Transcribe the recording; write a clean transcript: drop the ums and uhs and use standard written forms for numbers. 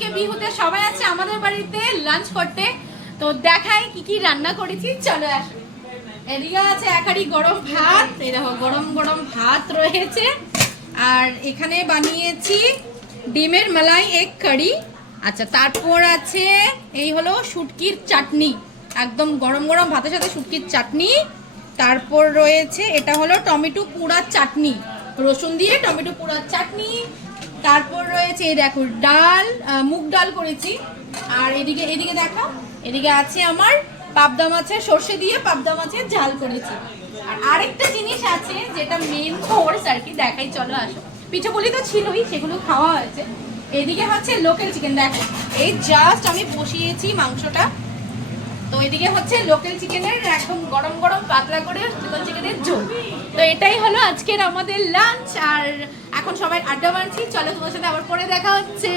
আজকে বিহুতে সবাই আছে আমাদের বাড়িতে লাঞ্চ করতে। তো দেখাই কি কি রান্না করেছি, চলো আসো। এদিকে আছে এক হাঁড়ি গরম ভাত, এই দেখো গরম গরম ভাত রয়েছে। আর এখানে বানিয়েছি ডিমের মালাই এগ কারি। আচ্ছা, তারপর আছে এই হলো শুটকির চাটনি, একদম গরম গরম ভাতের সাথে শুটকির চাটনি। তারপর রয়েছে এটা হলো টমেটো পোড়ার চাটনি, রসুন দিয়ে টমেটো পোড়ার চাটনি। তারপর রয়েছে এই দেখো ডাল, মুগ ডাল করেছি। আর এদিকে এদিকে দেখো, এদিকে আছে আমার পাবদা মাছের সর্ষে দিয়ে পাবদা মাছের ঝাল করেছি। আর আরেকটা জিনিস আছে যেটা মেন কোর্স আর কি, দেখাই চলো আসো। পিঠেপুলি তো ছিলই, সেগুলো খাওয়া হয়েছে। এদিকে হচ্ছে লোকাল চিকেন, দেখো এই জাস্ট আমি বসিয়েছি মাংসটা। তো এদিকে হচ্ছে লোকাল চিকেনের একদম গরম গরম পাতলা করে লোকাল চিকেনের ঝোল। তো এটাই হলো আজকের আমাদের লাঞ্চ। আর এখন সবাই আড্ডা মারছি, চলো তোমার সাথে আবার পরে দেখা হচ্ছে।